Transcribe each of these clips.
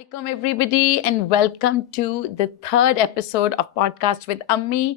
Assalamualaikum everybody and welcome to the third episode of Podcast with Ammi.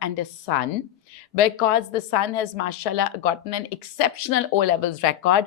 and a son because the son has mashallah gotten an exceptional O levels record.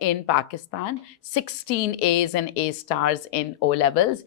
in Pakistan, 16 A's and A stars in O levels.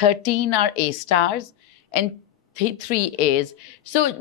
13 are A stars and 3 A's. So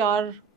4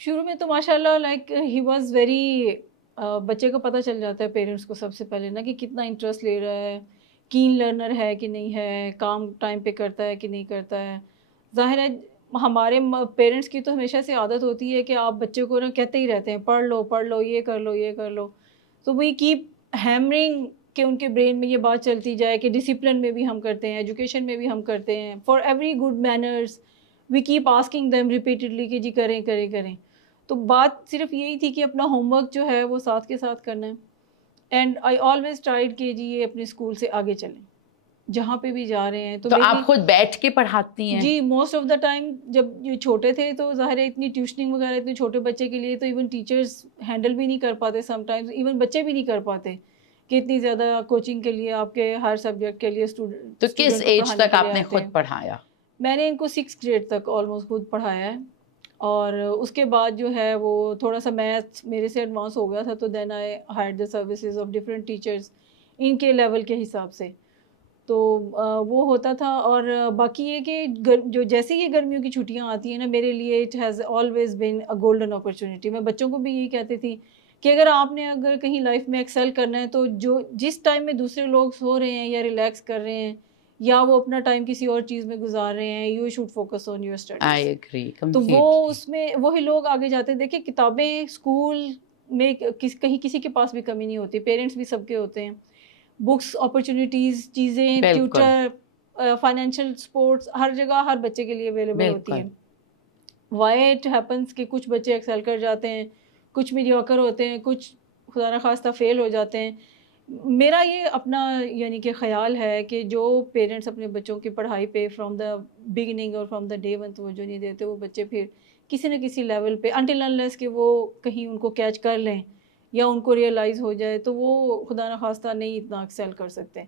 شروع میں تو ماشاء اللہ like he was very, بچے کو پتہ چل جاتا ہے پیرنٹس کو سب سے پہلے نا کہ کتنا انٹرسٹ لے رہا ہے، کین لرنر ہے کہ نہیں ہے، کام ٹائم پہ کرتا ہے کہ نہیں کرتا ہے. ظاہر ہے ہمارے پیرنٹس کی تو ہمیشہ سے عادت ہوتی ہے کہ آپ بچے کو نا کہتے ہی رہتے ہیں پڑھ لو یہ کر لو یہ کر لو. تو وی کیپ ہیمرنگ کہ ان کے برین میں یہ بات چلتی جائے کہ ڈسپلن میں بھی ہم کرتے ہیں، ایجوکیشن میں بھی ہم کرتے ہیں، for every good manners we keep asking them repeatedly کہ جی کریں کریں کریں. تو بات صرف یہی تھی کہ اپنا ہوم ورک جو ہے وہ ساتھ کے ساتھ کرنا ہے. اینڈ آئی آلویز ٹرائیڈ کہ جی یہ اپنے اسکول سے آگے چلیں جہاں پہ بھی جا رہے ہیں. تو آپ خود بیٹھ کے پڑھاتی ہیں؟ جی موسٹ آف دا ٹائم جب یہ چھوٹے تھے تو ظاہر ہے اتنی ٹیوشننگ وغیرہ اتنے چھوٹے بچے کے لیے تو ایون ٹیچرز ہینڈل بھی نہیں کر پاتے، سم ٹائمز ایون بچے بھی نہیں کر پاتے کہ اتنی زیادہ کوچنگ کے لیے آپ کے ہر سبجیکٹ کے لیے تو کس ایج تک آپ نے خود پڑھایا؟ میں نے ان کو 6th گریڈ تک آلموسٹ خود پڑھایا ہے. اور اس کے بعد جو ہے وہ تھوڑا سا میتھس میرے سے ایڈوانس ہو گیا تھا تو then I hire the services of different teachers ان کے لیول کے حساب سے. تو وہ ہوتا تھا. اور باقی یہ کہ جو جیسے یہ گرمیوں کی چھٹیاں آتی ہیں نا میرے لیے it has always been a golden opportunity. میں بچوں کو بھی یہی کہتی تھی کہ اگر کہیں لائف میں ایکسیل کرنا ہے تو جس ٹائم میں دوسرے لوگ سو رہے ہیں یا ریلیکس کر رہے ہیں یا وہ اپنا ٹائم کسی اور چیز میں گزار رہے ہیں، you should focus on your studies. تو وہ اس میں وہی لوگ آگے جاتے ہیں. دیکھیں کتابیں اسکول میں کہیں کسی کے پاس بھی کمی نہیں ہوتی، پیرنٹس بھی سب کے ہوتے ہیں. بکس، اپرچونیٹیز، چیزیں، ٹیوٹر، فائنینشیل سپورٹس ہر جگہ ہر بچے کے لیے اویلیبل ہوتی ہیں. وائی اٹ ہیپنس کہ کچھ بچے ایکسیل کر جاتے ہیں، کچھ میڈیوکر ہوتے ہیں، کچھ خدا نخواستہ فیل ہو جاتے ہیں. میرا یہ اپنا یعنی کہ خیال ہے کہ جو پیرنٹس اپنے بچوں کی پڑھائی پہ فرام دا بگننگ اور فرام دا ڈے ون توجہ نہیں دیتے، وہ بچے پھر کسی نہ کسی لیول پہ انٹل انلیس کہ وہ کہیں ان کو کیچ کر لیں یا ان کو ریئلائز ہو جائے تو وہ خدا نخواستہ نہیں اتنا ایکسیل کر سکتے.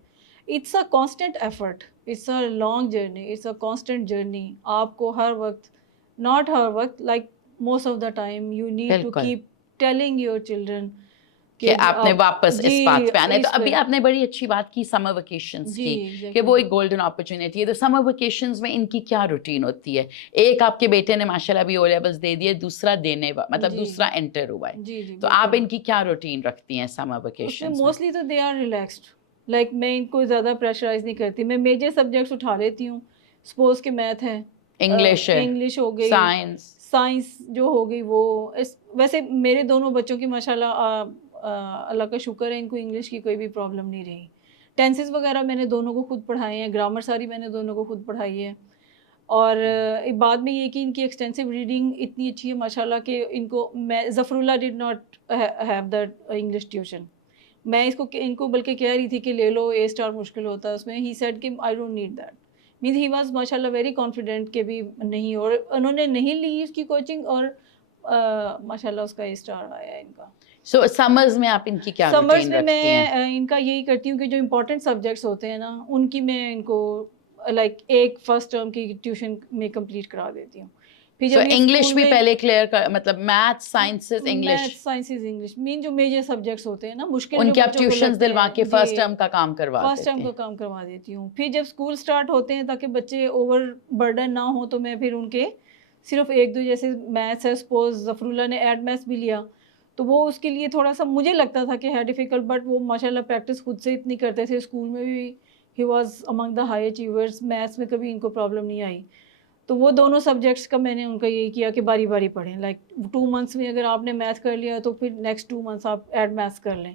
It's a constant effort, it's a long journey, it's a constant journey. آپ کو ہر وقت، ناٹ ہر وقت، like most of the time you need to keep telling your children کہ آپ نے واپس اس بات پہ آنا ہے. تو ابھی آپ نے بڑی اچھی بات کی سمر ویکیشنز کی کہ وہ ایک گولڈن اپرچونیٹی ہے. تو سمر ویکیشنز میں ان کی کیا روٹین ہوتی ہے؟ ایک آپ کے بیٹے نے ماشاء اللہ ابھی او لیولز دے دیے، دوسرا مطلب دوسرا انٹر ہوا ہے، تو آپ ان کی کیا روٹین رکھتی ہیں سمر ویکیشنز میں؟ موسٹلی تو دے آر ریلیکسڈ. لائک میں ان کو زیادہ پریشرائز نہیں کرتی. میں میجر سبجیکٹس اٹھا لیتی ہوں. سپوز کہ میتھ ہے، انگلش ہو گئی، سائنس جو ہو گئی وہ. ویسے میرے دونوں بچوں کی ماشاء اللہ اللہ کا شکر ہے ان کو انگلش کی کوئی بھی پرابلم نہیں رہی. ٹینسز وغیرہ میں نے دونوں کو خود پڑھائے ہیں، گرامر ساری میں نے دونوں کو خود پڑھائی ہے. اور بعد میں یہ کہ ان کی ایکسٹینسو ریڈنگ اتنی اچھی ہے ماشاء اللہ کہ ان کو میں Zafarullah did not have that English tuition. میں ان کو بلکہ کہہ رہی تھی کہ لے لو، اے اسٹار مشکل ہوتا ہے اس میں. ہی سیڈ کہ I don't need that. Means he was ماشاء اللہ ویری کانفیڈنٹ کہ بھی نہیں، اور انہوں نے نہیں لی اس کی کوچنگ اور ماشاء اللہ اس کا اے اسٹار آیا ان کا. سو سمرز میں آپ ان کی کیا روٹین رکھتی ہیں؟ سمرز میں ان کا یہی کرتی ہوں کہ جو امپورٹنٹ سبجیکٹس ہوتے ہیں نا ان کی میں ان کو لائک ایک فرسٹ ٹرم کی ٹیوشن میں کمپلیٹ کرا دیتی ہوں. سو انگلش بھی پہلے کلیئر کر، مطلب میتھ سائنسز انگلش مین جو میجر سبجیکٹس ہوتے ہیں نا مشکل ان کے آپ ٹیوشنز دلوا کے فرسٹ ٹرم کا کام کروا دیتی ہوں. پھر جب اسکول اسٹارٹ ہوتے ہیں تاکہ بچے اوور برڈن نہ ہو تو میں پھر ان کے صرف ایک دو جیسے میتھس ہے، سپوز ظفر اللہ نے ایڈ میتھس بھی لیا تو وہ اس کے لیے تھوڑا سا مجھے لگتا تھا کہ ہے ڈیفیکلٹ، بٹ وہ ماشاء اللہ پریکٹس خود سے اتنی کرتے تھے. اسکول میں بھی he was among the high achievers. Maths میں کبھی ان کو پرابلم نہیں آئی. تو وہ دونوں سبجیکٹس کا میں نے ان کا یہی کیا کہ باری باری پڑھیں. لائک 2 months میں اگر آپ نے میتھ کر لیا تو پھر نیکسٹ 2 months آپ ایڈ میتھس کر لیں.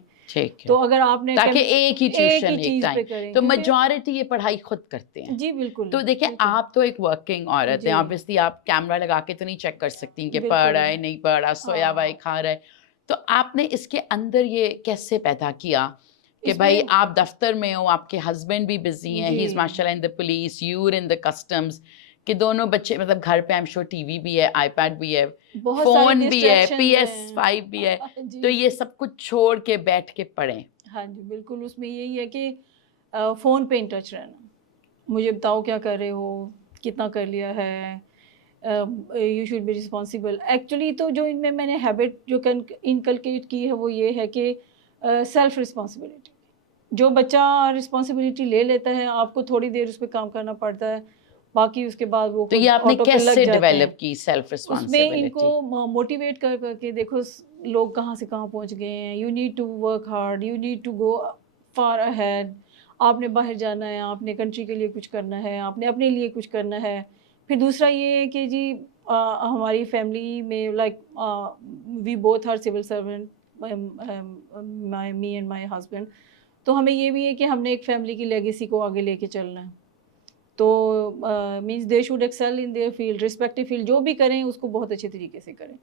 تو اگر آپ نے تاکہ ایک ہی ٹیوشن ایک ٹائم، کریں تو میجورٹی یہ پڑھائی خود کرتے ہیں. جی بالکل. تو دیکھیں آپ تو ایک ورکنگ عورت ہیں، obviously آپ کیمرہ لگا کے تو نہیں چیک کر سکتی کہ پڑھ رہا ہے نہیں پڑھ رہا، سویا ہوا ہے کھا رہا ہے. تو آپ نے اس کے اندر یہ کیسے پیدا کیا کہ بھائی آپ دفتر میں ہو، آپ کے ہسبینڈ بھی بزی ہیں، ہی از ماشاء اللہ in the police, you are in the customs, کہ دونوں بچے مطلب گھر پہ شور ٹی وی بھی ہے، آئی پیڈ بھی ہے، فون بھی ہے، PS5 بھی ہے، تو یہ سب کچھ چھوڑ کے بیٹھ کے پڑھیں؟ ہاں جی بالکل. اس میں یہی ہے کہ فون پہ ان ٹچ رہنا. مجھے بتاؤ کیا کر رہے ہو، کتنا کر لیا ہے، you should be responsible. Actually تو جو ان میں نے ہیبٹ جو انکلکیٹ کی ہے وہ یہ ہے کہ سیلف رسپانسبلٹی. جو بچہ رسپانسبلٹی لے لیتا ہے آپ کو تھوڑی دیر اس پہ کام کرنا پڑتا ہے، باقی اس کے بعد وہ تو یہ آپ نے آٹو پہ لگ کیسے جاتے ہیں. ڈیولپ کی سیلف اس میں ریسپانسبلٹی؟ ان کو موٹیویٹ کر کر کے دیکھو لوگ کہاں سے کہاں پہنچ گئے ہیں. You need to work hard, you need to go far ahead. آپ نے باہر جانا ہے, آپ نے کنٹری کے لیے کچھ کرنا ہے, آپ نے اپنے لیے کچھ کرنا ہے. پھر دوسرا یہ ہے کہ جی ہماری فیملی میں like we both are civil servant, me and my husband. تو ہمیں یہ بھی ہے کہ ہم نے ایک فیملی کی لیگیسی کو آگے لے کے چلنا ہے. تو means they should excel in their field, respective field. جو بھی کریں اس کو بہت اچھے طریقے سے کریں,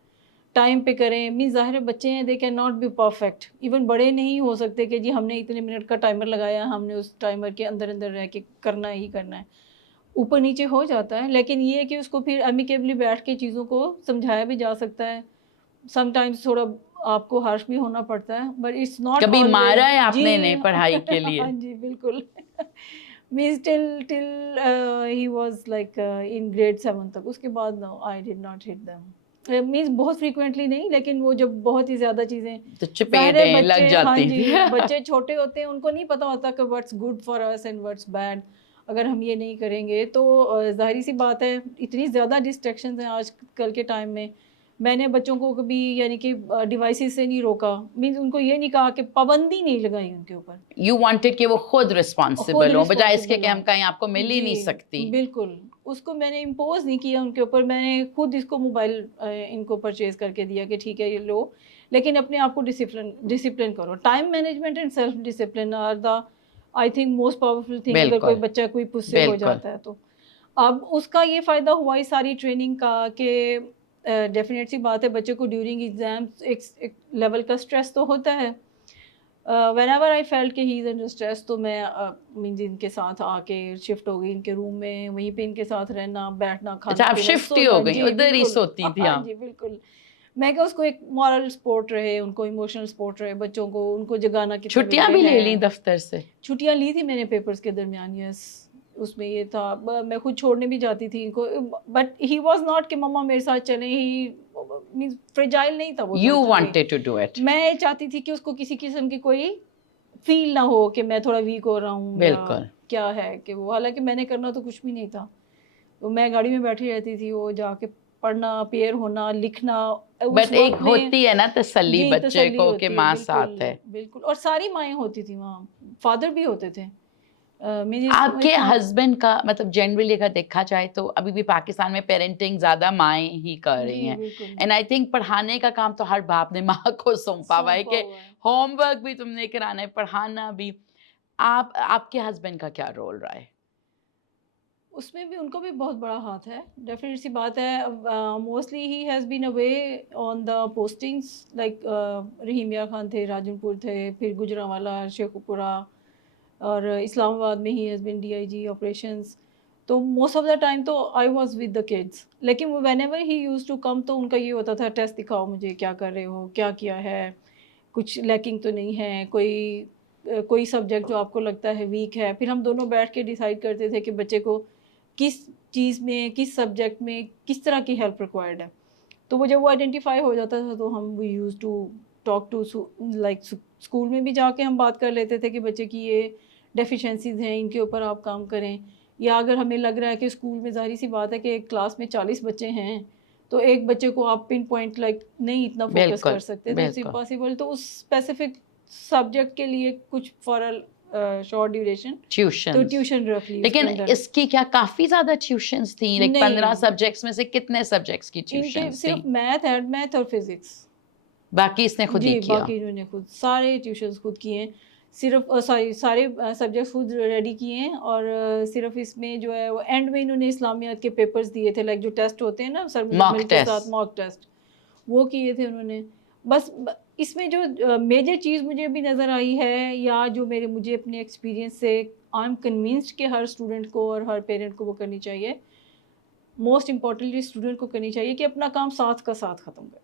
ٹائم پہ کریں. مینس ظاہر ہے بچے ہیں, they can not be perfect. Even بڑے نہیں ہو سکتے کہ جی ہم نے اتنے منٹ کا ٹائمر لگایا, ہم نے اس ٹائمر کے اندر اندر رہ کے کرنا ہی کرنا ہے. اوپر نیچے ہو جاتا ہے, لیکن یہ ہے کہ اس کو پھر امیکیبلی بیٹھ کے چیزوں کو سمجھایا بھی جا سکتا ہے. سم ٹائمس تھوڑا آپ کو ہارش بھی ہونا پڑتا ہے, بٹ اٹس ناٹ کبھی مارا ہے آپ نے جی پڑھائی کے لیے؟ ہاں جی بالکل. means till he was like in grade 7 تک. اس کے بعد no I did not hit them. means بہت فریکوینٹلی نہیں, لیکن وہ جب بہت ہی زیادہ چیزیں تو چپیٹیں لگ جاتی. ہاں جی بچے چھوٹے ہوتے ہیں, ان کو نہیں پتا ہوتا کہ what's good for us and what's bad. اگر ہم یہ نہیں کریں گے تو ظاہری سی بات ہے, اتنی زیادہ ڈسٹریکشنز ہیں آج کل کے ٹائم میں. میں نے بچوں کو کبھی یعنی کہ ڈیوائسز سے نہیں روکا. مینس ان کو یہ نہیں کہا کہ پابندی نہیں لگائی ان کے اوپر. یو وانٹیڈ کہ وہ خود رسپانسبل ہوں, بجائے اس کے کہ ہم کہیں آپ کو مل ہی نہیں سکتی. بالکل, اس کو میں نے امپوز نہیں کیا ان کے اوپر. میں نے خود اس کو موبائل ان کو پرچیز کر کے دیا کہ ٹھیک ہے یہ لو, لیکن اپنے آپ کو ڈسپلن کرو. Time management and self discipline are the I think most powerful thing. اگر کوئی بچہ کوئی پس سے ہو جاتا ہے تو اب اس کا یہ فائدہ ہوا اس ساری ٹریننگ کا کہ ڈیفینیٹ سی بات ہے بچے کو ڈیورنگ ایگزامس ایک لیول کا اسٹریس تو ہوتا ہے. وین ایور آئی فیلٹ کہ ہی از انڈر اسٹریس, تو میں مینس ان کے ساتھ آ کے شفٹ ہو گئی ان کے روم میں, وہیں پہ ان کے ساتھ رہنا, بیٹھنا, کھانا. آپ شفٹ ہی ہو گئی, ادھر ہی سوتی تھی آپ؟ جی بالکل. میں کہ اس کو ایک مورل سپورٹ رہے, ان کو ایموشنل سپورٹ رہے, بچوں کو ان کو جگانا. چھٹیاں بھی لے لیں دفتر سے؟ چھٹیاں لی تھی میں نے پیپرز کے درمیان. یس, اس میں یہ تھا میں خود چھوڑنے بھی جاتی تھی ان کو, بٹ ہی واز ناٹ کہ مما میرے ساتھ چلیں. ہی مینس فریجائل نہیں تھا وہ. You wanted to do it. میں چاہتی تھی کہ اس کو کسی قسم کی کوئی فیل نہ ہو کہ میں تھوڑا ویک ہو رہا ہوں یا کیا ہے کہ وہ. حالانکہ میں نے کرنا تو کچھ بھی نہیں تھا. تو میں گاڑی میں بیٹھی رہتی تھی, وہ جا کے پڑھنا, پیئر ہونا, لکھنا. بٹ ایک ہوتی ہے نا تسلی بچے کو کہ ماں ساتھ ہے. بالکل, اور ساری مائیں ہوتی تھیں وہاں, فادر بھی ہوتے تھے. آپ کے ہسبینڈ کا مطلب جنرلی اگر دیکھا جائے تو ابھی بھی پاکستان میں پیرنٹنگ زیادہ مائیں ہی کر رہی ہیں, اینڈ آئی تھنک پڑھانے کا کام تو ہر باپ نے ماں کو سونپا ہوا ہے کہ ہوم ورک بھی تم نے کرانا ہے, پڑھانا بھی. آپ کے ہسبینڈ کا کیا رول رہا ہے اس میں بھی؟ ان کو بھی بہت بڑا ہاتھ ہے, ڈیفینیٹ سی بات ہے. Mostly he has been away on the postings, like Rahimia Khan تھے, راجن پور تھے, پھر گجرانوالا, شیخو پورہ, اور اسلام آباد میں he has been DIG operations. تو موسٹ آف دا ٹائم تو I was with the kids, لیکن whenever he used to come تو ان کا یہ ہوتا تھا ٹیسٹ دکھاؤ مجھے, کیا کر رہے ہو, کیا ہے, کچھ لیکنگ تو نہیں ہے, کوئی سبجیکٹ جو آپ کو لگتا ہے ویک ہے. پھر ہم دونوں بیٹھ کے ڈیسائیڈ کرتے تھے کہ بچے کو کس چیز میں, کس سبجیکٹ میں کس طرح کی ہیلپ ریکوائرڈ ہے. تو وہ جب وہ آئیڈینٹیفائی ہو جاتا تھا تو ہم we use to talk to, like school میں بھی جا کے ہم بات کر لیتے تھے کہ بچے کی یہ ڈیفیشنسیز ہیں, ان کے اوپر آپ کام کریں. یا اگر ہمیں لگ رہا ہے کہ اسکول میں ظاہری سی بات ہے کہ ایک کلاس میں 40 بچے ہیں, تو ایک بچے کو آپ پن پوائنٹ لائک نہیں اتنا فوکس کر سکتے, تو اٹس امپاسبل. تو اس اسپیسیفک سبجیکٹ کے لیے کچھ فار شارٹ ڈیوریشن ٹیوشن رکھ لی. لیکن اس کی کیا کافی زیادہ ٹیوشنز تھیں, لائک 15 سبجیکٹس میں سے کتنے سبجیکٹس کی ٹیوشنز تھیں؟ صرف میتھ اور فزکس, باقی اس نے خود ہی کیا. باقی انہوں نے خود سارے ٹیوشنز خود کیے ہیں, صرف سارے سبجیکٹس خود ریڈی کیے ہیں. اور صرف اس میں جو ہے وہ اینڈ میں انہوں نے اسلامیات کے پیپرز دیے تھے, لائک جو ٹیسٹ ہوتے ہیں نا سر کے ساتھ, موک ٹیسٹ, وہ کیے تھے انہوں نے. بس اس میں جو میجر چیز مجھے بھی نظر آئی ہے, یا جو مجھے اپنے ایکسپیرینس سے آئی ایم کنوینسڈ کہ ہر اسٹوڈنٹ کو اور ہر پیرنٹ کو وہ کرنی چاہیے, موسٹ امپورٹنٹلی اسٹوڈنٹ کو کرنی چاہیے کہ اپنا کام ساتھ کا ساتھ ختم کرے.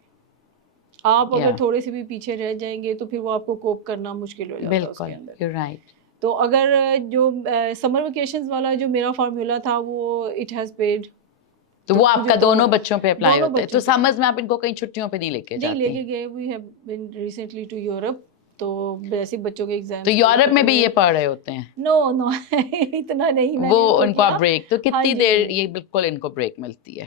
آپ اگر تھوڑے سے بھی پیچھے رہ جائیں گے تو پھر وہ آپ کو کوپ کرنا مشکل ہو جاتا ہے اس کے اندر. تو اگر جو سمر ویکیشنز والا جو میرا فارمولا تھا وہ اٹ ہیز پیڈ. تو وہ آپ کا دونوں بچوں پہ اپلائی ہوتا ہے؟ تو سمرز میں آپ ان کو کہیں چھٹیوں پہ نہیں لے کے جاتی؟ نہیں لے کے گئے. We have been recently to Europe, تو ویسے بچوں کے ایگزام. تو یورپ میں بھی یہ پڑھ رہے ہوتے ہیں؟ نو اتنا نہیں. وہ ان کو بریک تو کتنی دیر یہ بالکل ان کو بریک ملتی ہے؟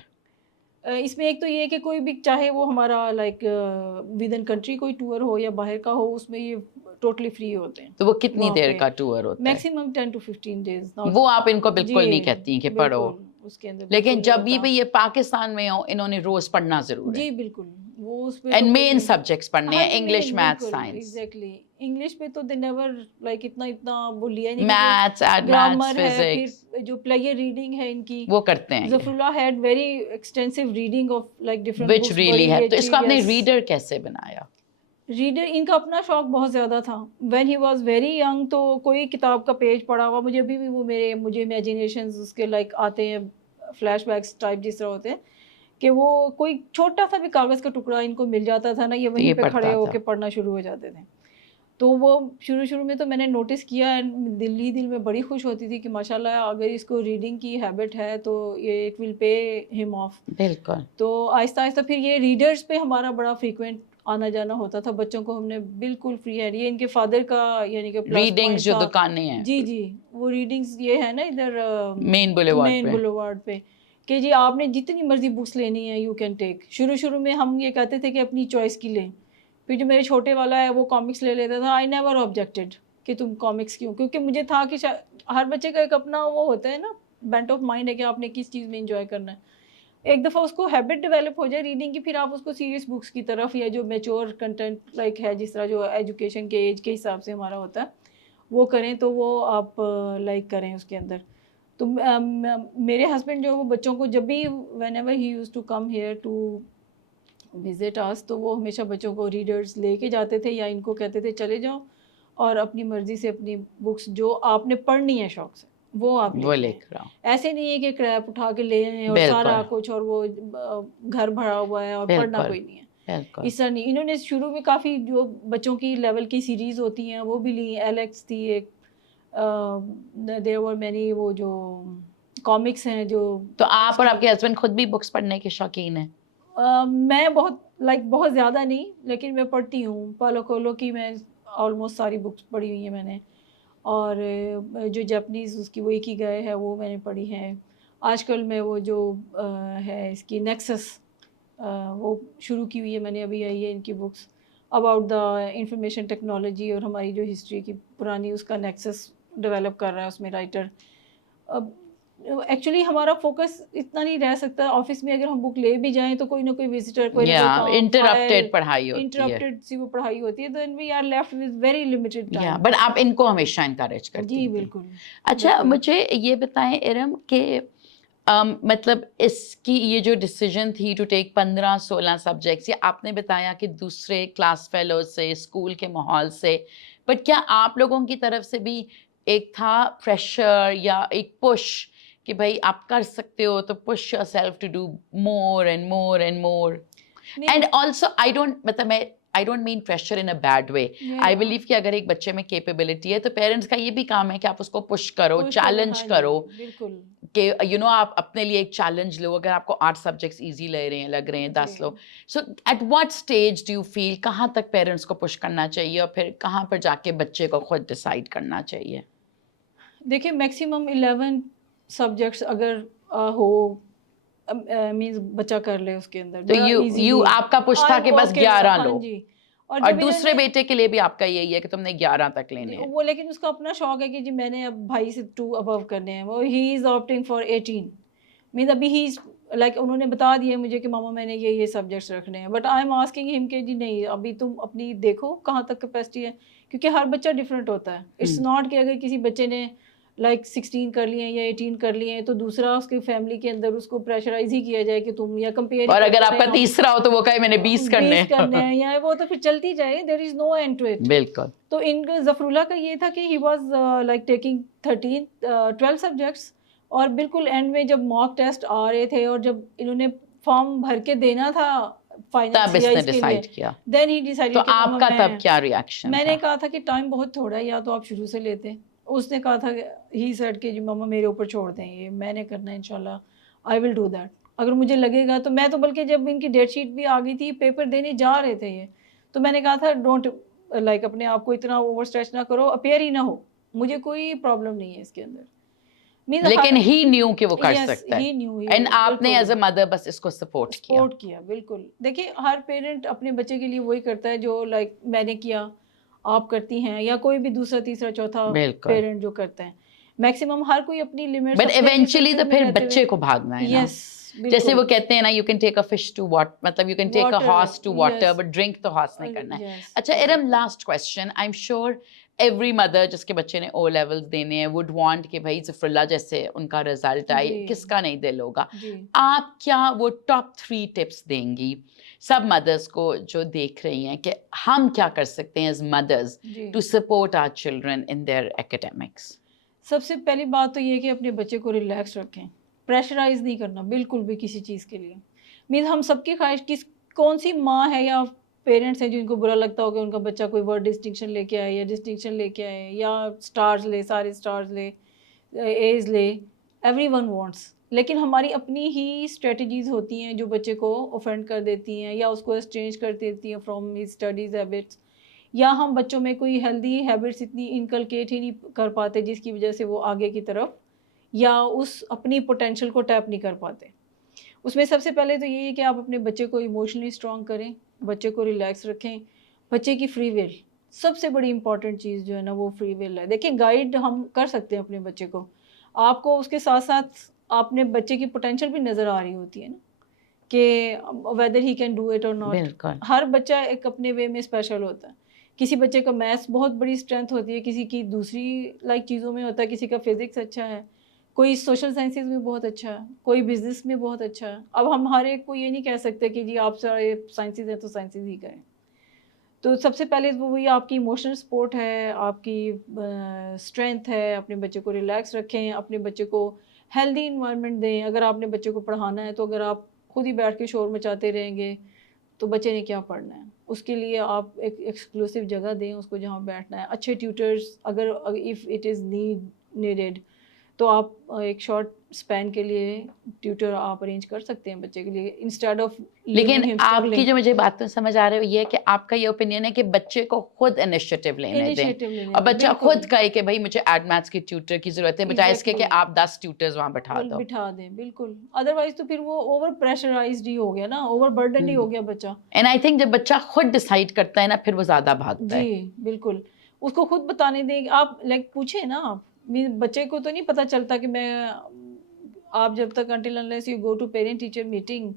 اس میں ایک تو یہ کہ کوئی بھی چاہے وہ ہمارا لائک ود ان کنٹری کوئی ٹور ہو یا باہر کا ہو, اس میں یہ ٹوٹلی فری ہوتے ہیں. تو وہ کتنی دیر کا ٹور ہوتا ہے؟ Maximum 10 to 15 days. وہ آپ ان کو بالکل نہیں کہتی کہ پڑھو, اس کے اندر لیکن جب بھی یہ پاکستان میں ہو انہوں نے روز پڑھنا ضرور ہے. جی بالکل, وہ اس پہ اینڈ مین سبجیکٹس پڑھنے ہیں, English, maths, science. Exactly. English پہ تو دے نیور لائک اتنا وہ لیا نہیں. میتھس, گرامر ہے, فزکس پھر جو پلیئر ریڈنگ ہے ان کی وہ کرتے ہیں. Zafarullah had very extensive reading of like different which really ہے. تو اس کو آپ نے ریڈر کیسے بنایا؟ ریڈر ان کا اپنا شوق بہت زیادہ تھا. When he was very young تو کوئی کتاب کا پیج پڑھا ہوا مجھے ابھی بھی وہ مجھے امیجینیشنز اس کے لائک آتے ہیں, فلیش بیکس ٹائپ جس طرح ہوتے ہیں کہ وہ کوئی چھوٹا سا بھی کاغذ کا ٹکڑا ان کو مل جاتا تھا نا, یہ وہیں پہ کھڑے ہو کے پڑھنا شروع ہو جاتے تھے. تو وہ شروع میں تو میں نے نوٹس کیا, دل میں بڑی خوش ہوتی تھی کہ ماشاء اللہ اگر اس کو ریڈنگ کی ہیبٹ ہے تو یہ اٹ ول پے ہم آف. بالکل. تو آہستہ آہستہ پھر یہ ریڈرز پہ ہمارا بڑا فریکوینٹ آنا جانا ہوتا تھا. بچوں کو ہم نے بالکل فری ہے, یہ ان کے فادر کا یعنی کہ ریڈنگز جو دکانیں ہیں, جی وہ ریڈنگز یہ ہے نا ادھر مین بولیوارڈ پہ کہ جی آپ نے جتنی مرضی بکس لینی ہے یو کین ٹیک. شروع میں ہم یہ کہتے تھے کہ اپنی چوائس کی لیں. پھر جو میرے چھوٹے والا ہے وہ کامکس لے لیتا تھا. آئی نیور آبجیکٹڈ کہ تم کامکس کیوں, کیونکہ مجھے تھا کہ ہر بچے کا ایک اپنا وہ ہوتا ہے نا بینٹ آف مائنڈ ہے کہ آپ نے کس چیز میں انجوائے کرنا ہے. ایک دفعہ اس کو ہیبٹ ڈیولپ ہو جائے ریڈنگ کی, پھر آپ اس کو سیریس بکس کی طرف یا جو میچور کنٹینٹ لائک ہے جس طرح جو ایجوکیشن کے ایج کے حساب سے ہمارا ہوتا ہے وہ کریں تو وہ آپ لائک کریں اس کے اندر. تو میرے ہسبینڈ جو وہ بچوں کو جب بھی whenever he used to come here to visit us تو وہ ہمیشہ بچوں کو ریڈرز لے کے جاتے تھے یا ان کو کہتے تھے چلے جاؤ اور اپنی مرضی سے اپنی بکس جو آپ نے پڑھنی ہے شوق سے وہ آپ لے کر آؤ. ایسے نہیں ہے کہ کریپ اٹھا کے لے آئیں اور سارا کچھ اور وہ گھر بھرا ہوا ہے اور پڑھنا کوئی نہیں ہے. اس طرح نہیں. انہوں نے شروع میں کافی جو بچوں کی لیول کی سیریز ہوتی ہیں وہ بھی لی. ایلیکس تھی ایک, دیر ور مینی وہ جو کامکس ہیں جو. تو آپ اور آپ کے ہسبینڈ خود بھی بکس پڑھنے کے شوقین ہیں؟ میں بہت زیادہ نہیں, لیکن میں پڑھتی ہوں. پالو کولو کی میں آلموسٹ ساری بکس پڑھی ہوئی ہیں میں نے, اور جو جاپنیز اس کی وہ ایک ہی گئے ہے وہ میں نے پڑھی ہیں. آج کل میں وہ جو ہے اس کی نیکسس وہ شروع کی ہوئی ہے میں نے, ابھی آئی ہے ان کی books about the information technology اور ہماری جو ہسٹری کی پرانی اس کا نیکسس ڈیولپ کر رہا ہے اس میں رائٹر. ایکچولی ہمارا فوکس اتنا نہیں رہ سکتا. آفس میں اگر ہم بک لے بھی جائیں تو کوئی نہ کوئی وزٹر, کوئی انٹرپٹیڈ پڑھائی ہوتی ہے, انٹرپٹیڈ سی وہ پڑھائی ہوتی ہے. Then we are left with very limited time. But آپ ان کو ہمیشہ انکریج کرتی ہیں؟ جی بالکل. اچھا مجھے یہ بتائیں ارم کہ مطلب اس کی یہ جو ڈیسیجن تھی ٹو ٹیک 15-16 سبجیکٹس, یہ آپ نے بتایا کہ دوسرے کلاس فیلوز سے, اسکول کے ماحول سے, بٹ کیا آپ لوگوں کی طرف سے بھی ایک تھا پریشر یا ایک پش کہ بھائی آپ کر سکتے ہو تو push yourself to do more and more and more? And also I don't mean pressure in a bad way. I believe کہ اگر ایک بچے میں کیپیبلٹی ہے تو پیرنٹس کا یہ بھی کام ہے کہ آپ اس کو پش کرو, چیلنج کرو, کہ آپ اپنے لیے ایک چیلنج لو. اگر آپ کو 8 سبجیکٹس ایزی لگ رہے ہیں 10 لو. So at what stage do you feel کہاں تک پیرنٹس کو پش کرنا چاہیے اور پھر کہاں پر جا کے بچے کو خود ڈیسائڈ کرنا چاہیے؟ دیکھیں میکسیمم 11 سبجیکٹس اگر ہو مینز بچہ کر لے اس کے اندر. تو آپ کا پش تھا کہ بس 11 لو, اور دوسرے بیٹے کے لیے بھی آپ کا یہی ہے کہ تم نے 11 تک لینے ہیں. وہ لیکن اس کا اپنا شوق ہے کہ جی میں نے اب بھائی سے 2 ابو کرنے ہیں. وہ ہی از آپٹنگ فار 18 مینز ابھی ہی لائک انہوں نے بتا دیا مجھے کہ ماما میں نے یہ سبجیکٹس رکھنے ہیں. بٹ آئی ایم آسکنگ ہم کہ جی نہیں ابھی تم اپنی دیکھو کہاں تک کیپیسٹی ہے, کیونکہ ہر بچہ ڈفرینٹ ہوتا ہے. اٹس ناٹ کہ اگر کسی بچے نے لائک 16 کر لیے ہیں یا 18 کر لیے ہیں تو دوسرا اس کی فیملی کے اندر اس کو پریشرائز ہی کیا جائے کہ تم یا کمپیئر. اور اگر آپ کا تیسرا ہو تو وہ کہے میں نے 20 کرنے ہیں یا وہ تو پھر چلتی جائے. دیر از نو اینڈ ٹو اٹ. بالکل. تو ان کا ظفر اللہ کا یہ تھا کہ he was like taking 12 subjects, اور بالکل اینڈ میں جب موک ٹیسٹ آ رہے تھے اور جب انہوں نے فارم بھر کے دینا تھا تب اس نے ڈیسائیڈ کیا. دین ہی ڈیسائیڈ. تو آپ کا تب کیا ریئیکشن؟ میں نے کہا تھا کہ ٹائم بہت تھوڑا ہے, یا تو آپ شروع سے لیتے. اس نے کہا تھا ہی سیڈ کہ جی ماما میرے اوپر چھوڑ دیں, یہ میں نے کرنا ہے انشاءاللہ, آئی ول ڈو دیٹ. اگر مجھے لگے گا تو میں تو, بلکہ جب ان کی ڈیٹ شیٹ بھی آ گئی تھی پیپر دینے جا رہے تھے یہ, تو میں نے کہا تھا ڈونٹ لائک اپنے آپ کو اتنا اوور اسٹریچ نہ کرو, اپیئر ہی نہ ہو, مجھے کوئی پرابلم نہیں ہے اس کے اندر. لیکن ہی نیو کہ وہ کر سکتا ہے, اینڈ آپ نے ایز اے مدر بس اس کو سپورٹ کیا. بالکل. دیکھیں ہر پیرنٹ اپنے بچے کے لیے وہی کرتا ہے جو لائک میں نے کیا آپ کرتی ہیں, یا کوئی بھی دوسرا تیسرا چوتھا پیرنٹ جو کرتا ہے. میکسیمم ہر کوئی اپنی لمٹ, بٹ ایونچولی تو پھر بچے کو بھاگنا ہے. یس, جیسے وہ کہتے ہیں نا, you can take a fish to water, مطلب you can take a horse to water but drink تو ہارس نہیں کرنا ہے. اچھا Iram, last question. I am sure every mother جس کے بچے نے او لیولز دینے ہیں وڈ وانٹ کہ بھائی ظفراللہ جیسے ان کا رزلٹ آئے, کس کا نہیں دل ہوگا. آپ کیا وہ ٹاپ 3 ٹپس دیں گی سب مدرس کو جو دیکھ رہی ہیں کہ ہم کیا کر سکتے ہیں as mothers to support our children in their academics? سب سے پہلی بات تو یہ کہ اپنے بچے کو ریلیکس رکھیں, پریشرائز نہیں کرنا بالکل بھی کسی چیز کے لیے. مینس ہم سب کی خواہش, کون سی ماں ہے یا پیرنٹس ہیں جن کو برا لگتا ہو کہ ان کا بچہ کوئی ورڈ ڈسٹنکشن لے کے آئے یا ڈسٹنکشن لے کے آئے یا اسٹارز لے, سارے اسٹارز لے, ایز لے, ایوری ون وانٹس. لیکن ہماری اپنی ہی اسٹریٹجیز ہوتی ہیں جو بچے کو اوفینڈ کر دیتی ہیں یا اس کو ایکسچینج کر دیتی ہیں فرام ہز اسٹڈیز ہیبٹس, یا ہم بچوں میں کوئی ہیلدی ہیبٹس اتنی انکلکیٹ ہی نہیں کر پاتے جس کی وجہ سے وہ آگے کی طرف یا اس اپنی پوٹینشیل کو ٹیپ نہیں کر پاتے. اس میں سب سے پہلے تو یہی ہے کہ آپ اپنے بچے کو ایموشنلی اسٹرانگ کریں, بچے کو ریلیکس رکھیں. بچے کی فری ول, سب سے بڑی امپورٹنٹ چیز جو ہے نا وہ فری ول ہے. دیکھیں گائیڈ ہم کر سکتے ہیں اپنے بچے کو, آپ کو اس کے ساتھ ساتھ اپنے بچے کی پوٹینشیل بھی نظر آ رہی ہوتی ہے نا کہ whether he can do it اور ناٹ. ہر بچہ ایک اپنے وے میں اسپیشل ہوتا ہے. کسی بچے کا میتھس بہت بڑی اسٹرینتھ ہوتی ہے, کسی کی دوسری لائک چیزوں میں ہوتا ہے, کسی کا فزکس اچھا ہے, کوئی سوشل سائنسز میں بہت اچھا ہے, کوئی بزنس میں بہت اچھا ہے. اب ہم ہر ایک کو یہ نہیں کہہ سکتے کہ جی آپ سارے سائنسز ہیں تو سائنسز ہی کریں. تو سب سے پہلے وہی آپ کی ایموشنل سپورٹ ہے, آپ کی اسٹرینتھ ہے. اپنے بچے کو ریلیکس رکھیں, اپنے بچے کو ہیلدی انوائرمنٹ دیں. اگر آپ نے بچے کو پڑھانا ہے تو اگر آپ خود ہی بیٹھ کے شور مچاتے رہیں گے تو بچے نے کیا پڑھنا ہے. اس کے لیے آپ ایک ایکسکلوسیو جگہ دیں اس کو جہاں بیٹھنا ہے. اچھے ٹیوٹرز اگر اف اٹ از نیڈیڈ تو آپ ایک شارٹ اسپین کے لیے ٹیوٹر آپ ارینج کر سکتے ہیں بچے کے لیے انسٹیڈ آف. لیکن آپ کی جو مجھے باتیں سمجھ آ رہی ہے یہ ہے کہ آپ کا یہ اوپینین ہے کہ بچے کو خود انیشیٹو لینے دیں اور بچہ خود کہے کہ بھائی مجھے ایڈ میتھس کی ٹیوٹر کی ضرورت ہے, بجائے اس کے کہ آپ 10 ٹیوٹرز وہاں بٹھا دیں. بالکل, ادروائز تو پھر وہ اوور پریشرائزڈ ہی ہو گیا نا, اوور برڈن ہی ہو گیا بچہ. اینڈ آئی تھنک جب بچہ خود ڈیسائیڈ کرتا ہے نا پھر وہ زیادہ بھاگتا ہے. جی بالکل, اس کو خود بتانے دیں. آپ لائک پوچھیں نا, آپ بچے کو تو نہیں پتہ چلتا کہ میں, آپ جب تک until unless you go to parent teacher meeting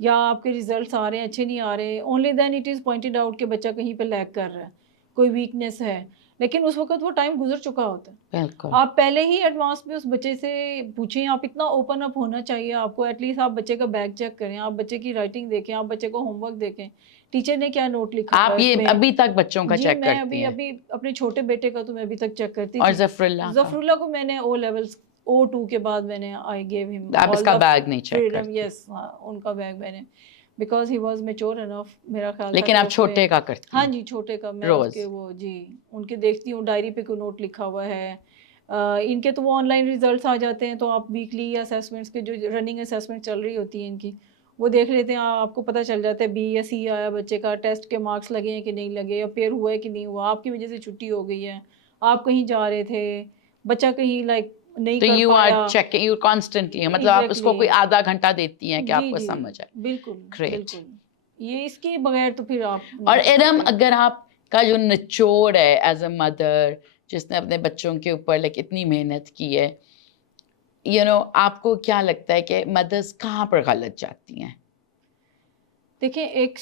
یا آپ کے ریزلٹس آ رہے ہیں اچھے نہیں آ رہے, only then it is pointed out کہ بچہ کہیں پہ لیگ کر رہا ہے, کوئی ویکنیس ہے. لیکن اس وقت وہ ٹائم گزر چکا ہوتا ہے. آپ پہلے ہی ایڈوانس میں اس بچے سے پوچھیں. آپ اتنا اوپن اپ ہونا چاہیے آپ کو. ایٹ لیسٹ آپ بچے کا بیگ چیک کریں, آپ بچے کی رائٹنگ دیکھیں, آپ بچے کو ہوم ورک دیکھیں, ٹیچر نے کیا نوٹ لکھا. آپ یہ ابھی تک بچوں کا چیک کرتی ہیں؟ ابھی اپنے چھوٹے بیٹے کا تو میں ابھی تک چیک کرتی اور تھی. ظفراللہ کو میں نے او لیولس O2 کے بعد میں نے I gave him آپ اس کا بیگ نہیں چیک کرتی؟ یس, ان کا بیگ میں نے because he was mature enough, میرا خیال. لیکن آپ چھوٹے کا کرتی ہیں؟ ہاں جی, چھوٹے کا میں اس کے وہ جی ان کے دیکھتی ہوں ڈائری پہ کوئی نوٹ لکھا ہوا ہے. ان کے تو وہ آن لائن ریزلٹس آ جاتے ہیں تو آپ ویکلی اسیسمنٹس کے جو رننگ اسیسمنٹ چل رہی ہوتی ہیں ان کی وہ دیکھ لیتے ہیں. آپ کو پتہ چل جاتا ہے B یا C آیا بچے کا, ٹیسٹ کے مارکس لگے ہیں کہ نہیں لگے, یا پیئر ہوا ہے کہ نہیں ہوا. آپ کی وجہ سے چھٹی ہو گئی ہے, آپ کہیں جا رہے تھے, بچہ کہیں لائک نہیں کر پایا. تو you are checking, you constantly, مطلب آپ اس کو کوئی آدھا گھنٹہ دیتی ہیں کہ آپ کو سمجھ آئے. بالکل بالکل, یہ اس کے بغیر تو پھر آپ. اور ارم, اگر آپ کا جو نچوڑ ہے ایز اے مدر جس نے اپنے بچوں کے اوپر لائک اتنی محنت کی ہے, آپ کو کیا لگتا ہے کہ مدرس کہاں پر غلط جاتی ہیں؟ دیکھیں ایک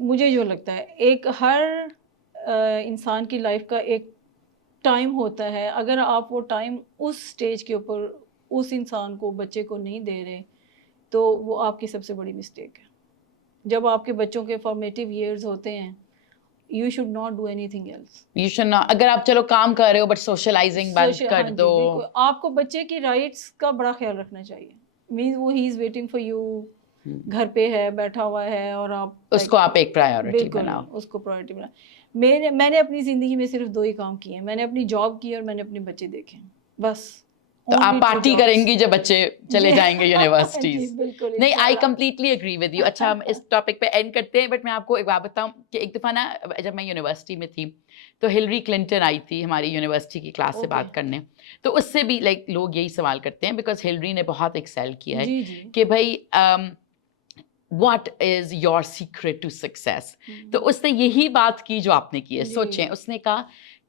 مجھے جو لگتا ہے ایک ہر انسان کی لائف کا ایک ٹائم ہوتا ہے. اگر آپ وہ ٹائم اس سٹیج کے اوپر اس انسان کو, بچے کو نہیں دے رہے تو وہ آپ کی سب سے بڑی مسٹیک ہے. جب آپ کے بچوں کے فارمیٹیو ایئرز ہوتے ہیں, you should not do anything else. You should not, اگر آپ چلو کام کر رہے ہو بٹ سوشلائزنگ بند کر دو. آپ کو بچے کی رائٹس کا بڑا خیال رکھنا چاہیے. مینس وہ ہی از ویٹنگ فار یو, گھر پہ ہے, بیٹھا ہوا ہے, اور آپ اس کو آپ ایک پرائیورٹی بناؤ. اس کو پرائیورٹی بناؤ. میں نے اپنی زندگی میں صرف 2 ہی کام کیے ہیں. میں نے اپنی جاب کی اور میں نے اپنے بچے دیکھے, بس. تو آپ Only two پارٹی jobs. کریں گی جب بچے چلے جی. جائیں گے یونیورسٹیز. جی بالکل نہیں, آئی انشاءاللہ. Completely agree with you. اچھا ہم اس ٹاپک پہ اینڈ کرتے ہیں, بٹ میں آپ کو ایک بات بتاؤں کہ ایک دفعہ نا جب میں یونیورسٹی میں تھی تو ہلری کلنٹن آئی تھی ہماری یونیورسٹی کی کلاس سے بات کرنے. تو اس سے بھی لائک لوگ یہی سوال کرتے ہیں بیکاز ہلری نے بہت ایکسیل کیا ہے جی جی. کہ بھائی what is your secret to success. تو اس نے یہی بات کی جو آپ نے کی ہے. سوچیں, اس نے کہا